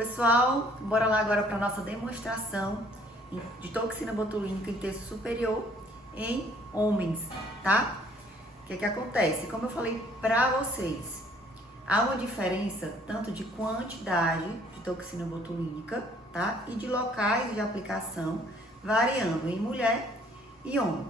Pessoal, bora lá agora para nossa demonstração de toxina botulínica em terço superior em homens, tá? O que acontece? Como eu falei para vocês, há uma diferença tanto de quantidade de toxina botulínica, tá? E de locais de aplicação, variando em mulher e homem.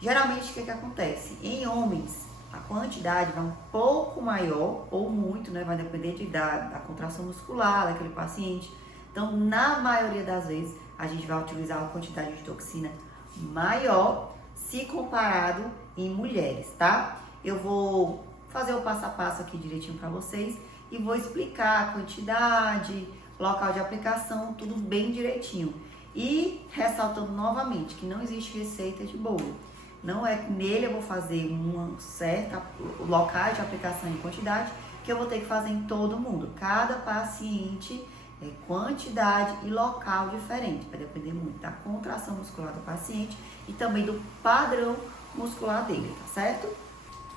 Geralmente, o que acontece? Em homens, a quantidade vai um pouco maior ou muito, né? Vai depender da contração muscular daquele paciente. Então, na maioria das vezes, a gente vai utilizar uma quantidade de toxina maior se comparado em mulheres, tá? Eu vou fazer o passo a passo aqui direitinho para vocês e vou explicar a quantidade, local de aplicação, tudo bem direitinho. E ressaltando novamente que não existe receita de bolo. Não é nele eu vou fazer uma certa local de aplicação e quantidade que eu vou ter que fazer em todo mundo. Cada paciente é quantidade e local diferente. Vai depender muito da contração muscular do paciente e também do padrão muscular dele, tá certo?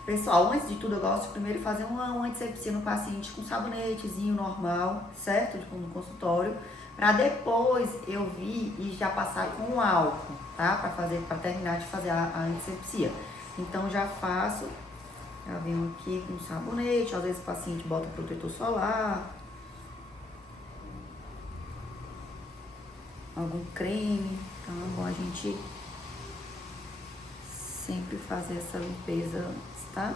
Pessoal, antes de tudo eu gosto de primeiro fazer uma antisepsia no paciente com sabonetezinho normal, certo? No consultório. Para depois eu vir e já passar com álcool, tá? Para terminar de fazer a antisepsia. Então já faço, já venho aqui com sabonete, às vezes o paciente bota protetor solar, algum creme. Então é bom a gente sempre fazer essa limpeza antes, tá?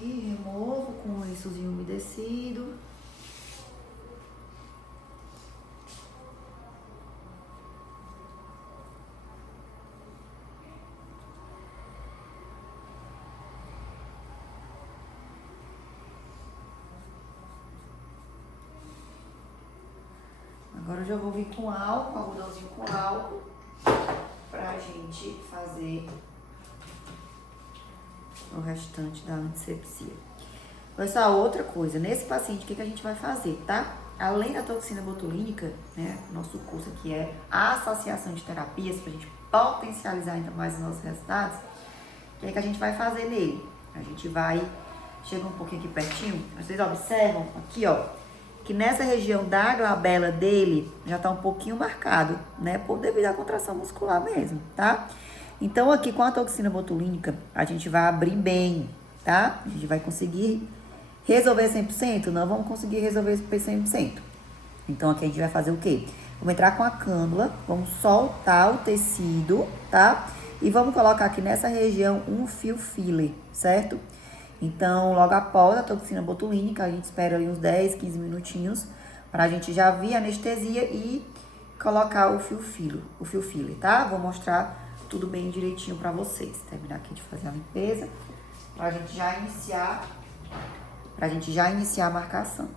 Removo com lençozinho umedecido. Agora eu já vou vir com álcool, algodãozinho com álcool, pra gente fazer o restante da antisepsia. Pessoal, outra coisa, nesse paciente, o que a gente vai fazer, tá? Além da toxina botulínica, né, nosso curso aqui é a associação de terapias, pra gente potencializar ainda mais os nossos resultados, o que a gente vai fazer nele? A gente vai, chega um pouquinho aqui pertinho, vocês observam aqui, ó, que nessa região da glabela dele já tá um pouquinho marcado, né, devido à contração muscular mesmo, tá? Então, aqui com a toxina botulínica, a gente vai abrir bem, tá? A gente vai conseguir resolver 100%? Não vamos conseguir resolver 100%. Então, aqui a gente vai fazer o quê? Vamos entrar com a cânula, vamos soltar o tecido, tá? E vamos colocar aqui nessa região um fio filler, certo? Então, logo após a toxina botulínica, a gente espera ali uns 10, 15 minutinhos pra gente já vir a anestesia e colocar o fio filler, tá? Vou mostrar tudo bem direitinho pra vocês. Terminar aqui de fazer a limpeza, pra gente já iniciar a marcação.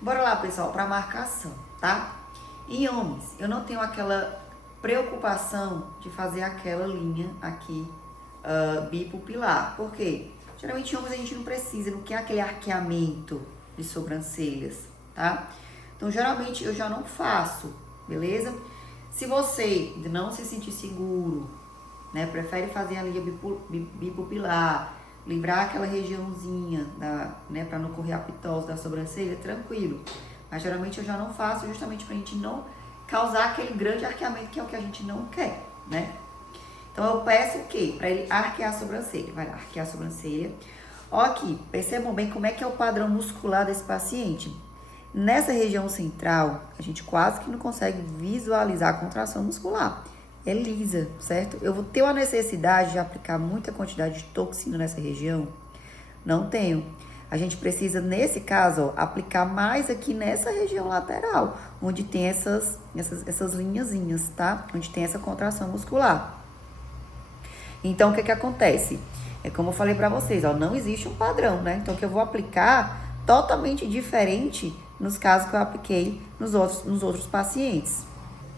Bora lá, pessoal, pra marcação, tá? Em homens, eu não tenho aquela preocupação de fazer aquela linha aqui bipupilar. Por quê? Geralmente em homens a gente não precisa, não quer aquele arqueamento de sobrancelhas, tá? Então, geralmente eu já não faço, beleza? Se você não se sentir seguro, né, prefere fazer a linha bipupilar, livrar aquela regiãozinha, né, para não correr a pitose da sobrancelha, tranquilo. Mas geralmente eu já não faço justamente pra gente não causar aquele grande arqueamento que é o que a gente não quer, né? Então eu peço o quê? Pra ele arquear a sobrancelha. Vai lá, arquear a sobrancelha. Ó aqui, percebam bem como é que é o padrão muscular desse paciente. Nessa região central, a gente quase que não consegue visualizar a contração muscular. É lisa, certo? Eu vou ter uma necessidade de aplicar muita quantidade de toxina nessa região? Não tenho. A gente precisa, nesse caso, ó, aplicar mais aqui nessa região lateral, onde tem essas linhazinhas, tá? Onde tem essa contração muscular. Então, o que acontece? É como eu falei pra vocês, ó, não existe um padrão, né? Então, que eu vou aplicar totalmente diferente nos casos que eu apliquei nos outros pacientes.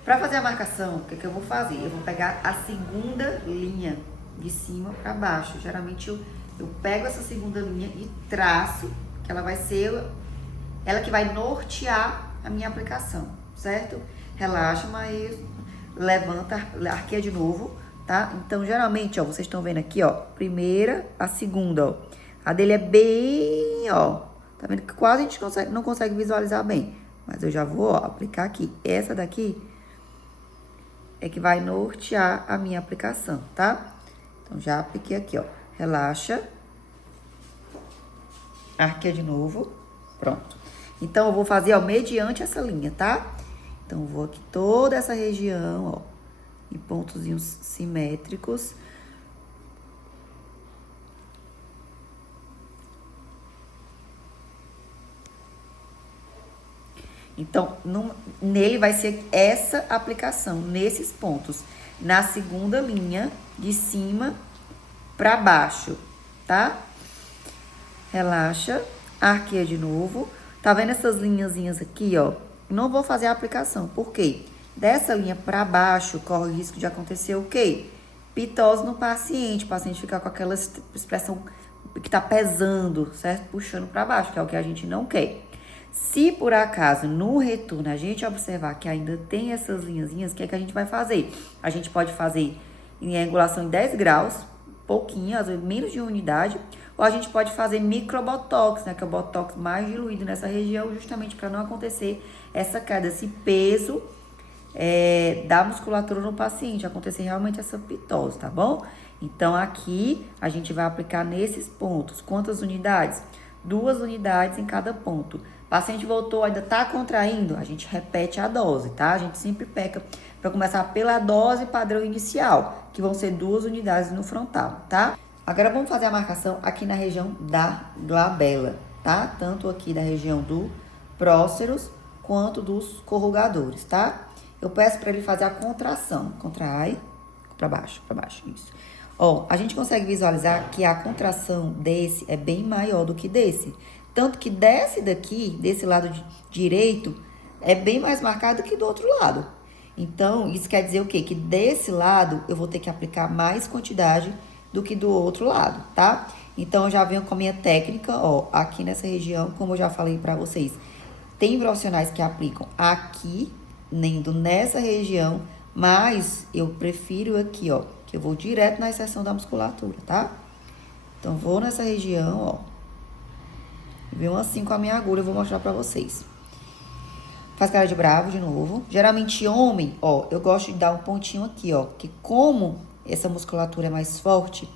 Para fazer a marcação, o que eu vou fazer? Eu vou pegar a segunda linha de cima para baixo. Geralmente eu pego essa segunda linha e traço, que ela vai ser ela que vai nortear a minha aplicação, certo? relaxa, mas levanta, arqueia de novo, tá? Então, geralmente, ó, vocês estão vendo aqui, ó, primeira, a segunda, ó. A dele é bem, ó, tá vendo que quase a gente não consegue visualizar bem. Mas eu já vou, ó, aplicar aqui. Essa daqui é que vai nortear a minha aplicação, tá? Então, já apliquei aqui, ó. Relaxa. Arqueia de novo. Pronto. Então, eu vou fazer, ó, mediante essa linha, tá? Então, eu vou aqui toda essa região, ó, em pontozinhos simétricos. Então, nele vai ser essa aplicação, nesses pontos. Na segunda linha, de cima pra baixo, tá? Relaxa, arqueia de novo. Tá vendo essas linhazinhas aqui, ó? Não vou fazer a aplicação, por quê? Dessa linha pra baixo, corre o risco de acontecer o quê? Pitose no paciente. O paciente ficar com aquela expressão que tá pesando, certo? Puxando pra baixo, que é o que a gente não quer. Se por acaso no retorno a gente observar que ainda tem essas linhazinhas, o que é que a gente vai fazer? A gente pode fazer em angulação em 10 graus, pouquinho, às vezes menos de 1 unidade, ou a gente pode fazer microbotox, né, que é o botox mais diluído nessa região, justamente para não acontecer essa queda, esse peso da musculatura no paciente, acontecer realmente essa pitose, tá bom? Então, aqui a gente vai aplicar nesses pontos. Quantas unidades? 2 unidades em cada ponto. O paciente voltou, ainda tá contraindo, a gente repete a dose, tá? A gente sempre peca para começar pela dose padrão inicial, que vão ser 2 unidades no frontal, tá? Agora vamos fazer a marcação aqui na região da glabela, tá? Tanto aqui da região do próceros quanto dos corrugadores, tá? Eu peço para ele fazer a contração. Contrai, para baixo, isso. Ó, a gente consegue visualizar que a contração desse é bem maior do que desse. Tanto que desse lado direito, é bem mais marcado que do outro lado. Então, isso quer dizer o quê? Que desse lado, eu vou ter que aplicar mais quantidade do que do outro lado, tá? Então, eu já venho com a minha técnica, ó, aqui nessa região, como eu já falei pra vocês. Tem profissionais que aplicam aqui, indo nessa região, mas eu prefiro aqui, ó, que eu vou direto na inserção da musculatura, tá? Então, vou nessa região, ó. Venho assim com a minha agulha, eu vou mostrar pra vocês. Faz cara de bravo de novo. Geralmente, homem, ó, eu gosto de dar um pontinho aqui, ó. Que como essa musculatura é mais forte,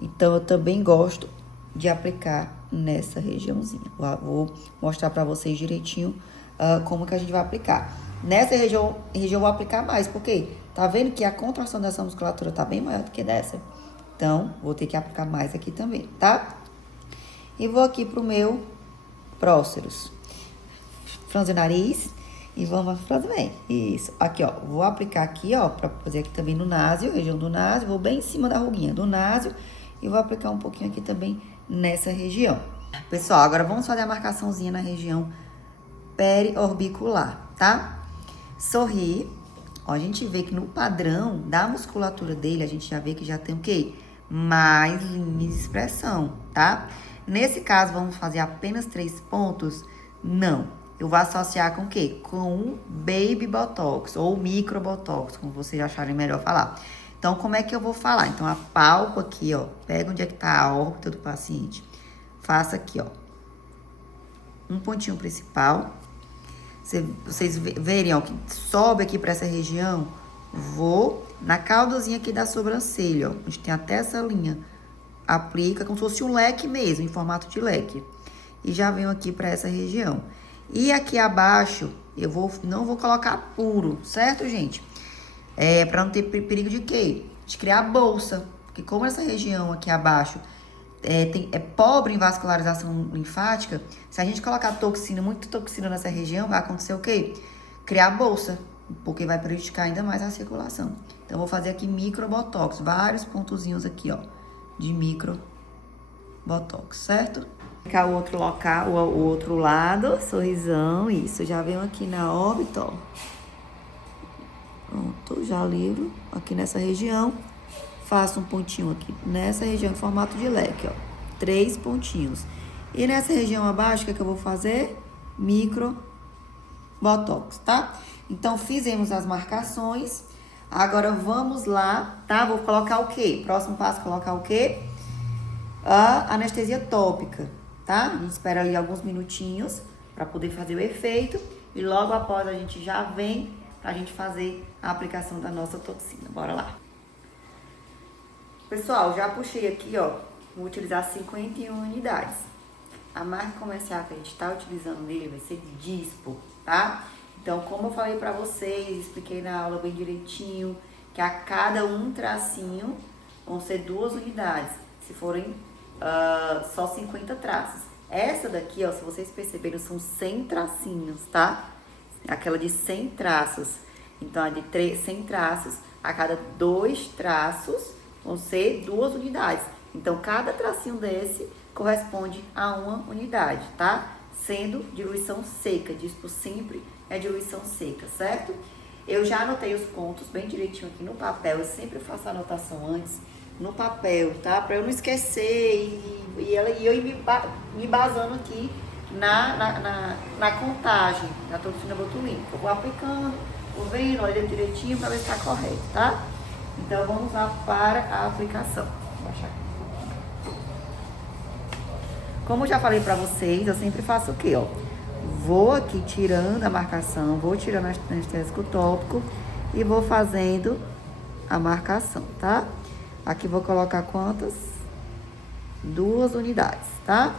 então eu também gosto de aplicar nessa regiãozinha. Vou mostrar pra vocês direitinho como que a gente vai aplicar. Nessa região eu vou aplicar mais, porque tá vendo que a contração dessa musculatura tá bem maior do que dessa? Então, vou ter que aplicar mais aqui também, tá? E vou aqui pro meu próceros. Franze o nariz e vamos franze bem. Isso. Aqui, ó. Vou aplicar aqui, ó, pra fazer aqui também no násio, região do násio. Vou bem em cima da ruguinha do násio e vou aplicar um pouquinho aqui também nessa região. Pessoal, agora vamos fazer a marcaçãozinha na região periorbicular, tá? Sorri. Ó, a gente vê que no padrão da musculatura dele, a gente já vê que já tem o quê? Mais linha de expressão, tá? Nesse caso, vamos fazer apenas 3 pontos? Não. Eu vou associar com o quê? Com um baby botox ou micro botox, como vocês acharem melhor falar. Então, como é que eu vou falar? Então, apalpo aqui, ó. Pega onde é que tá a órbita do paciente. Faça aqui, ó. Um pontinho principal. Vocês verem, ó, que sobe aqui pra essa região. Vou na caudazinha aqui da sobrancelha, ó. Onde tem até essa linha. Aplica como se fosse um leque mesmo, em formato de leque. E já venho aqui pra essa região. E aqui abaixo, não vou colocar puro, certo, gente? Pra não ter perigo de quê? De criar bolsa. Porque como essa região aqui abaixo é pobre em vascularização linfática, se a gente colocar muita toxina nessa região, vai acontecer o quê? Criar bolsa, porque vai prejudicar ainda mais a circulação. Então, eu vou fazer aqui microbotox, vários pontozinhos aqui, ó, de microbotox, certo? Ficar o outro local, o outro lado, sorrisão, isso. Já venho aqui na órbita, ó. Pronto, já livro aqui nessa região. Faço um pontinho aqui nessa região em formato de leque, ó. 3 pontinhos. E nessa região abaixo, o que é que eu vou fazer? Microbotox, tá? Então, fizemos as marcações. Agora, vamos lá, tá? Vou colocar o quê? Próximo passo, colocar o quê? A anestesia tópica, tá? A gente espera ali alguns minutinhos para poder fazer o efeito. E logo após, a gente já vem pra gente fazer a aplicação da nossa toxina. Bora lá. Pessoal, já puxei aqui, ó. Vou utilizar 51 unidades. A marca comercial que a gente tá utilizando nele vai ser Dispo, tá? Então, como eu falei pra vocês, expliquei na aula bem direitinho, que a cada um tracinho vão ser 2 unidades, se forem só 50 traços. Essa daqui, ó, se vocês perceberam, são 100 tracinhos, tá? Aquela de 100 traços. Então, a de 100 traços, a cada 2 traços vão ser 2 unidades. Então, cada tracinho desse corresponde a 1 unidade, tá? Sendo diluição seca, Dispo sempre é diluição seca, certo? Eu já anotei os pontos bem direitinho aqui no papel, eu sempre faço a anotação antes no papel, tá? Pra eu não esquecer e eu ir me basando aqui na contagem da toxina botulínica. Eu vou aplicando, vou vendo, olhando direitinho pra ver se tá correto, tá? Então, vamos lá para a aplicação. Vou baixar aqui. Como eu já falei pra vocês, eu sempre faço o quê, ó? Vou aqui tirando a marcação, vou tirando o anestésico tópico e vou fazendo a marcação, tá? Aqui vou colocar quantas? 2 unidades, tá?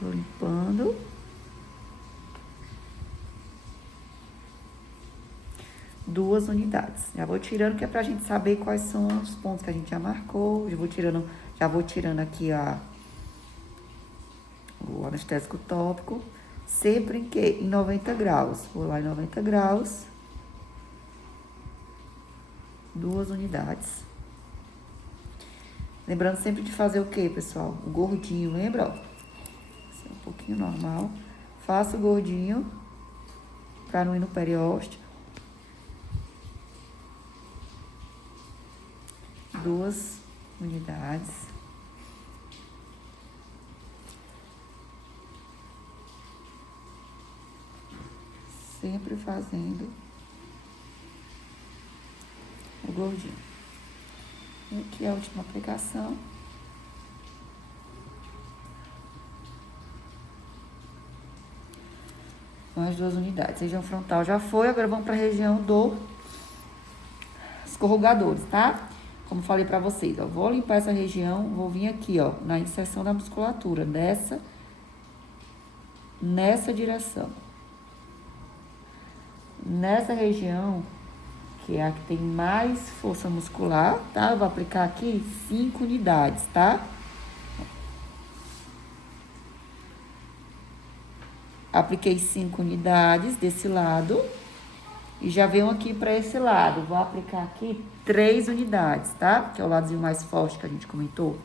Vou limpando. Duas unidades. Já vou tirando, que é pra gente saber quais são os pontos que a gente já marcou. Já vou tirando aqui o anestésico tópico. Sempre em quê? Em 90 graus. Vou lá em 90 graus. 2 unidades. Lembrando sempre de fazer o quê, pessoal? O gordinho, lembra? Ó, esse é um pouquinho normal. Faço o gordinho pra não ir no periósteo. 2 unidades. Sempre fazendo o gordinho. E aqui a última aplicação. Com as 2 unidades. Região frontal já foi, agora vamos para a região dos escorrugadores, tá? Como falei pra vocês, ó, vou limpar essa região, vou vir aqui, ó, na inserção da musculatura, nessa direção. Nessa região, que é a que tem mais força muscular, tá? Eu vou aplicar aqui 5 unidades, tá? Apliquei 5 unidades desse lado. E já venho aqui para esse lado. Vou aplicar aqui 3 unidades, tá? Que é o ladozinho mais forte que a gente comentou.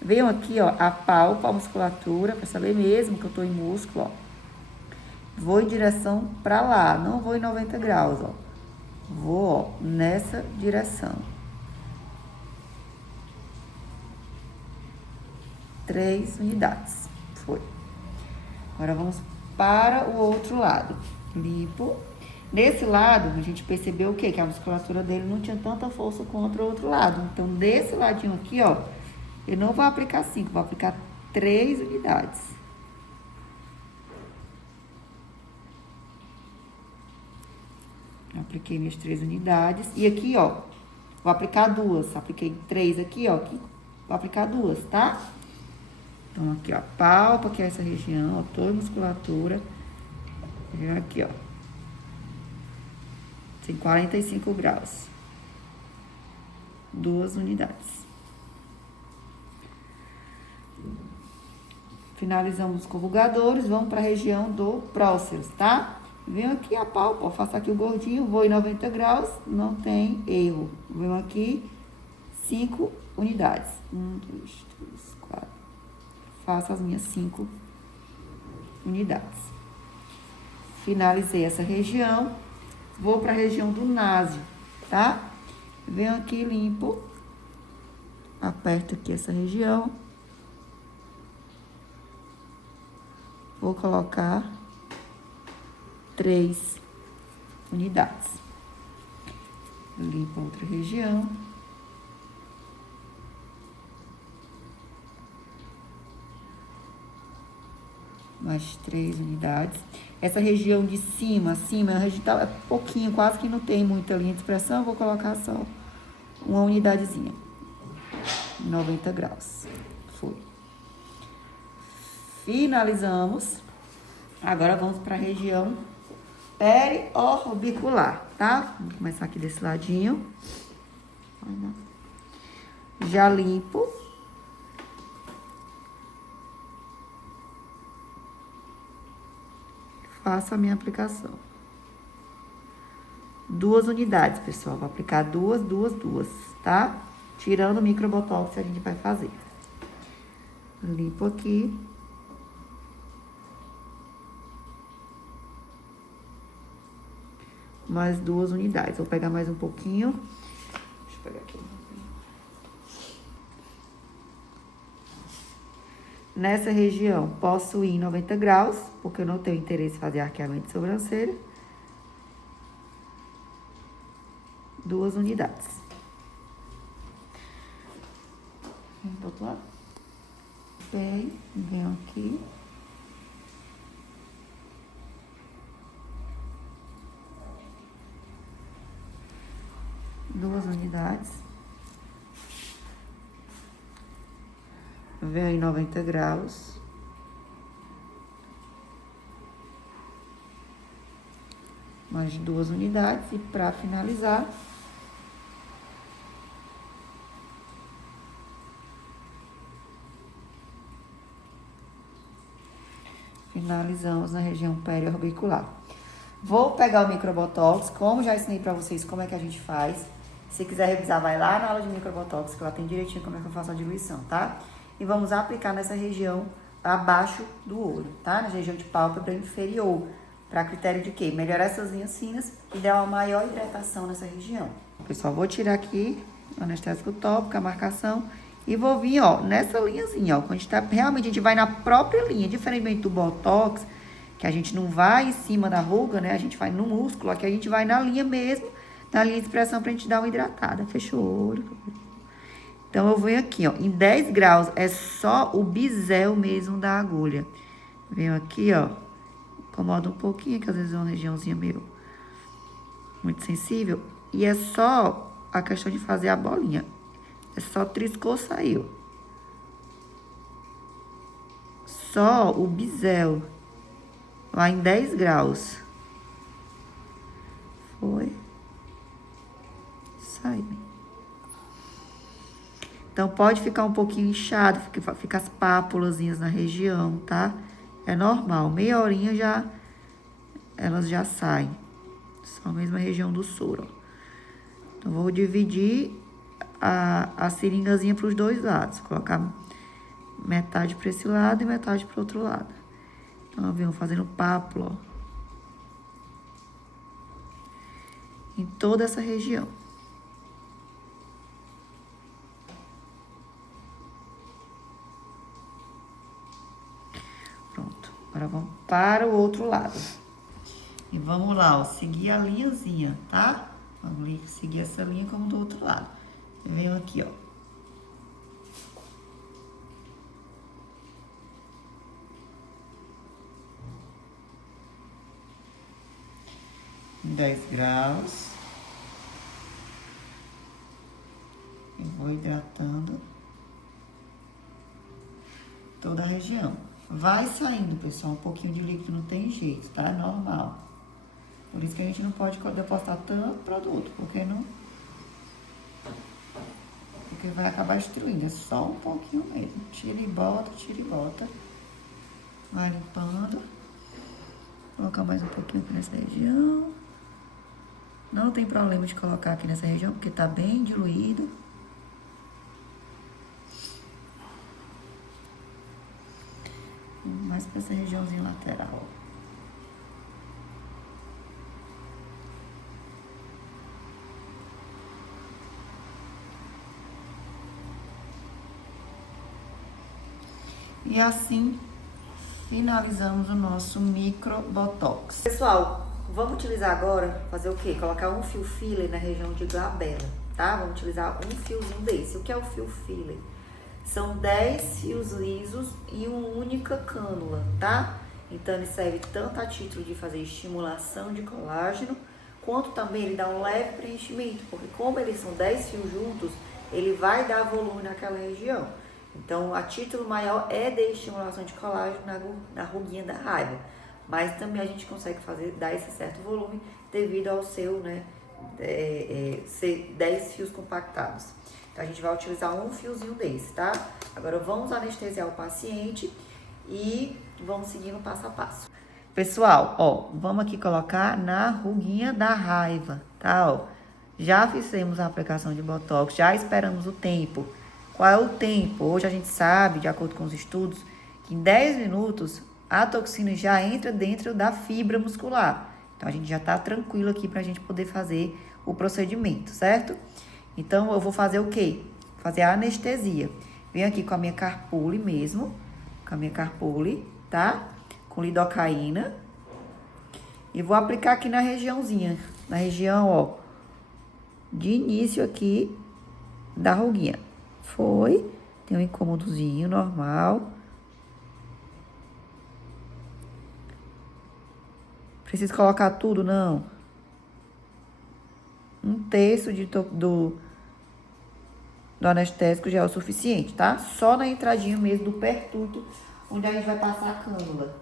Venho aqui, ó, apalpo a musculatura, para saber mesmo que eu tô em músculo, ó. Vou em direção para lá, não vou em 90 graus, ó. Vou, ó, nessa direção. 3 unidades. Foi. Agora vamos para o outro lado. Limpo. Nesse lado, a gente percebeu o quê? Que a musculatura dele não tinha tanta força contra o outro lado. Então, desse ladinho aqui, ó, eu não vou aplicar 5, vou aplicar 3 unidades. Apliquei minhas 3 unidades. E aqui, ó, vou aplicar 2. Apliquei 3 aqui, ó, aqui, vou aplicar 2, tá? Então, aqui, ó, palpa, que é essa região, ó, toda a musculatura. Aqui, ó. Tem 45 graus. 2 unidades. Finalizamos os corrugadores, vamos para a região do próceres, tá? Venho aqui a palpa, faço aqui o gordinho, vou em 90 graus, não tem erro. Venho aqui, 5 unidades. 1, 2, 3, 4. Faço as minhas 5 unidades. Finalizei essa região. Vou para a região do násio, tá? Venho aqui, limpo. Aperto aqui essa região. Vou colocar 3 unidades. Limpo outra região. Mais 3 unidades. Essa região de cima, acima, é pouquinho, quase que não tem muita linha de expressão. Eu vou colocar só uma unidadezinha. 90 graus. Foi. Finalizamos. Agora vamos para a região periorbicular, tá? Vou começar aqui desse ladinho. Já limpo. Faço a minha aplicação. 2 unidades, pessoal. Vou aplicar 2, tá? Tirando o microbotox que a gente vai fazer. Limpo aqui. Mais 2 unidades. Vou pegar mais um pouquinho. Deixa eu pegar aqui. Nessa região, posso ir em 90 graus, porque eu não tenho interesse em fazer arqueamento de sobrancelha. 2 unidades. Do outro lado. Venho aqui. Duas unidades. Venho em 90 graus. Mais 2 unidades. E para finalizar, finalizamos na região periorbicular. Vou pegar o microbotox, como já ensinei pra vocês como é que a gente faz. Se quiser revisar, vai lá na aula de microbotox, que lá tem direitinho como é que eu faço a diluição, tá? E vamos aplicar nessa região abaixo do olho, tá? Na região de pálpebra inferior. Pra critério de quê? Melhorar essas linhas finas e dar uma maior hidratação nessa região. Pessoal, vou tirar aqui o anestésico tópico, a marcação. E vou vir, ó, nessa linhazinha, ó. Quando a gente tá, realmente a gente vai na própria linha. Diferentemente do botox, que a gente não vai em cima da ruga, né? A gente vai no músculo. Aqui a gente vai na linha mesmo, na linha de expressão pra gente dar uma hidratada. Fecha o olho. Então, eu venho aqui, ó. Em 10 graus é só o bisel mesmo da agulha. Venho aqui, ó. Incomoda um pouquinho, que às vezes é uma regiãozinha meio muito sensível. E é só a questão de fazer a bolinha. É só triscou, saiu. Só o bisel. Lá em 10 graus. Foi. Saiu. Então, pode ficar um pouquinho inchado, fica as pápulazinhas na região, tá? É normal. Meia horinha já, elas já saem. Só a mesma região do soro, ó. Então, vou dividir a seringazinha para os dois lados. Colocar metade para esse lado e metade para o outro lado. Então, eu venho fazendo pápula, ó, em toda essa região. Pronto. Agora, vamos para o outro lado. E vamos lá, ó, seguir a linhazinha, tá? Vamos seguir essa linha como do outro lado. Eu venho aqui, ó. Em 10 graus. Eu vou hidratando toda a região. Vai saindo, pessoal, um pouquinho de líquido, não tem jeito, tá? É normal. Por isso que a gente não pode depositar tanto produto, porque vai acabar destruindo. É só um pouquinho mesmo. Tira e bota, tira e bota. Vai limpando. Vou colocar mais um pouquinho aqui nessa região. Não tem problema de colocar aqui nessa região, porque tá bem diluído. Mais pra essa regiãozinha lateral. E assim finalizamos o nosso micro botox. Pessoal, vamos utilizar agora, fazer o quê? Colocar um fio filler na região de glabela, tá? Vamos utilizar um fiozinho desse. O que é o fio filler? São 10 fios lisos e uma única cânula, tá? Então, ele serve tanto a título de fazer estimulação de colágeno, quanto também ele dá um leve preenchimento, porque como eles são 10 fios juntos, ele vai dar volume naquela região. Então, a título maior é de estimulação de colágeno na ruguinha da raiva. Mas também a gente consegue dar esse certo volume devido ao seu, né, ser 10 fios compactados. Então, a gente vai utilizar um fiozinho desse, tá? Agora, vamos anestesiar o paciente e vamos seguir no passo a passo. Pessoal, ó, vamos aqui colocar na ruguinha da raiva, tá? Ó, já fizemos a aplicação de botox, já esperamos o tempo. Qual é o tempo? Hoje a gente sabe, de acordo com os estudos, que em 10 minutos a toxina já entra dentro da fibra muscular. Então, a gente já tá tranquilo aqui pra gente poder fazer o procedimento, certo? Então, eu vou fazer o quê? Fazer a anestesia. Venho aqui com a minha Carpule mesmo, com a minha Carpule, tá? Com lidocaína. E vou aplicar aqui na regiãozinha, na região, ó, de início aqui da ruguinha. Foi, tem um incômodozinho normal. Preciso colocar tudo? Não. Um terço do anestésico já é o suficiente, tá? Só na entradinha mesmo do pertuto, onde a gente vai passar a cânula.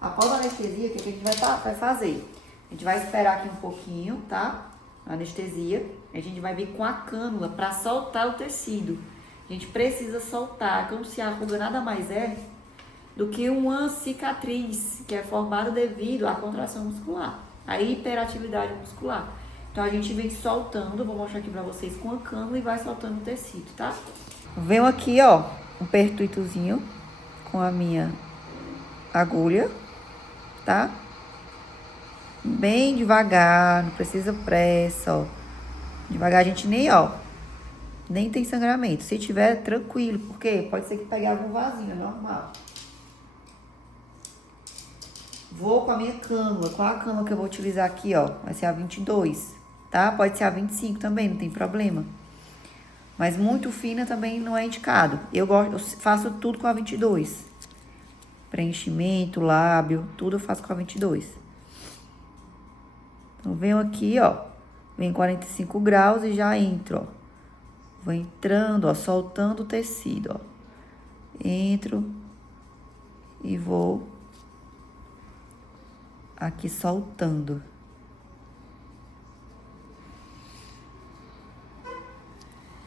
Após a anestesia, o que a gente vai fazer? A gente vai esperar aqui um pouquinho, tá? A anestesia. A gente vai vir com a cânula para soltar o tecido. A gente precisa soltar, como se a ruga nada mais é do que uma cicatriz que é formada devido à contração muscular, à hiperatividade muscular. Então, a gente vem soltando, vou mostrar aqui pra vocês com a cânula e vai soltando o tecido, tá? Venho aqui, ó, um pertuitozinho com a minha agulha, tá? Bem devagar, não precisa pressa, ó. Devagar a gente nem tem sangramento. Se tiver, tranquilo, porque pode ser que pegue algum vasinho, é normal. Vou com a minha cânula. Qual a cânula que eu vou utilizar aqui, ó? Vai ser a 22, tá? Pode ser a 25 também, não tem problema. Mas muito fina também não é indicado. Eu faço tudo com a 22. Preenchimento, lábio, tudo eu faço com a 22. Então, venho aqui, ó. Vem 45 graus e já entro, ó. Vou entrando, ó, soltando o tecido, ó. Entro e vou aqui soltando.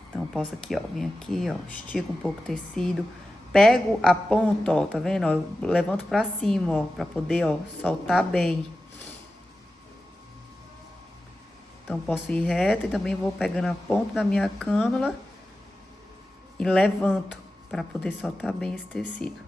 Então, eu posso aqui, ó, vem aqui, ó, estico um pouco o tecido, pego a ponta, ó, tá vendo? Ó, eu levanto pra cima, ó, pra poder, ó, soltar bem. Então, posso ir reto e também vou pegando a ponta da minha cânula e levanto pra poder soltar bem esse tecido.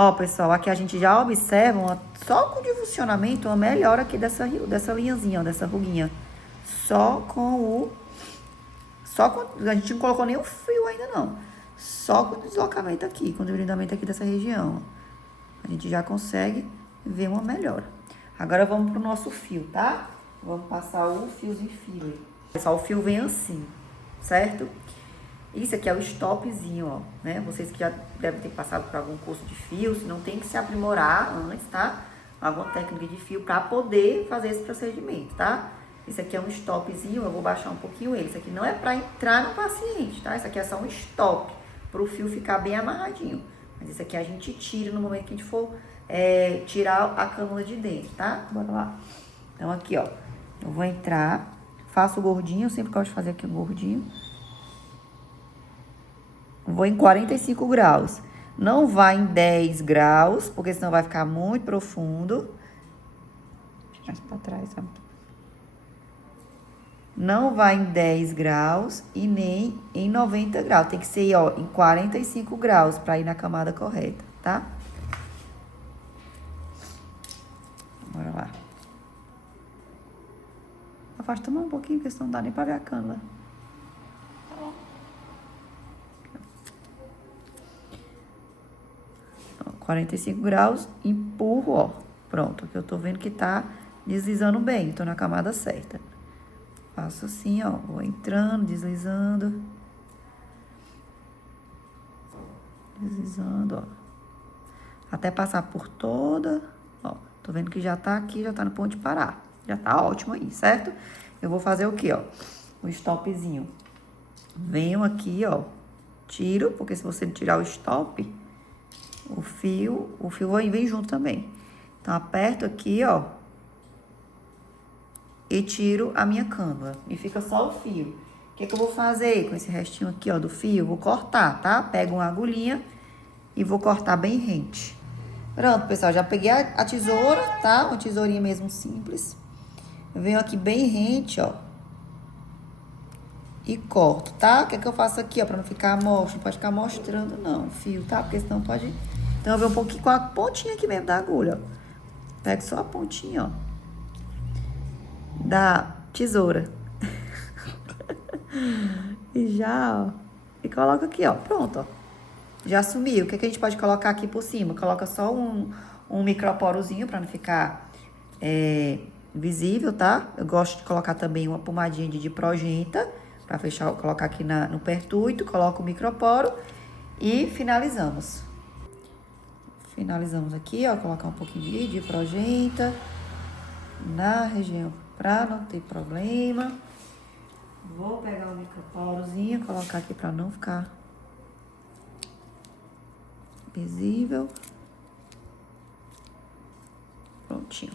Ó, pessoal, aqui a gente já observa, só com o divulsionamento, uma melhora aqui dessa linhazinha, ó, dessa ruguinha. A gente não colocou nem o fio ainda, não. Só com o deslocamento aqui, com o debridamento aqui dessa região. A gente já consegue ver uma melhora. Agora, vamos pro nosso fio, tá? Vamos passar o fiozinho filler. Pessoal, o fio vem assim, certo? Isso aqui é o stopzinho, ó, né? Vocês que já devem ter passado por algum curso de fios, não tem que se aprimorar antes, tá? Alguma técnica de fio para poder fazer esse procedimento, tá? Isso aqui é um stopzinho, eu vou baixar um pouquinho ele. Isso aqui não é para entrar no paciente, tá? Isso aqui é só um stop, para o fio ficar bem amarradinho. Mas isso aqui a gente tira no momento que a gente for tirar a cânula de dentro, tá? Bora lá. Então, aqui, ó, eu vou entrar, faço o gordinho, eu sempre gosto de fazer aqui um gordinho. Vou em 45 graus. Não vai em 10 graus, porque senão vai ficar muito profundo. Mais pra trás, tá? Não vai em 10 graus e nem em 90 graus. Tem que ser, ó, em 45 graus para ir na camada correta, tá? Bora lá. Afasta mais um pouquinho, porque senão não dá nem pra ver a câmera. 45 graus, empurro, ó. Pronto, aqui eu tô vendo que tá deslizando bem, tô na camada certa. Faço assim, ó, vou entrando, deslizando. Deslizando, ó. Até passar por toda, ó. Tô vendo que já tá aqui, já tá no ponto de parar. Já tá ótimo aí, certo? Eu vou fazer o quê, ó? O stopzinho. Venho aqui, ó. Tiro, porque se você tirar o stop, o fio vem junto também. Então, aperto aqui, ó. E tiro a minha câmera. E fica só o fio. O que que eu vou fazer com esse restinho aqui, ó, do fio? Vou cortar, tá? Pego uma agulhinha e vou cortar bem rente. Pronto, pessoal. Já peguei a tesoura, tá? Uma tesourinha mesmo simples. Eu venho aqui bem rente, ó. E corto, tá? O que que eu faço aqui, ó? Pra não ficar mostro. Não pode ficar mostrando, não, o fio, tá? Porque senão pode... Então, eu venho um pouquinho com a pontinha aqui mesmo da agulha, ó. Pego só a pontinha, ó. Da tesoura. E já, ó. E coloca aqui, ó. Pronto, ó. Já sumiu. O que que a gente pode colocar aqui por cima? Coloca só um microporozinho pra não ficar visível, tá? Eu gosto de colocar também uma pomadinha de diprogenta pra fechar, colocar aqui no pertuito. Coloco o microporo e finalizamos. Finalizamos aqui, ó. Colocar um pouquinho de diprogenta na região pra não ter problema. Vou pegar o microporozinho, colocar aqui pra não ficar visível. Prontinho.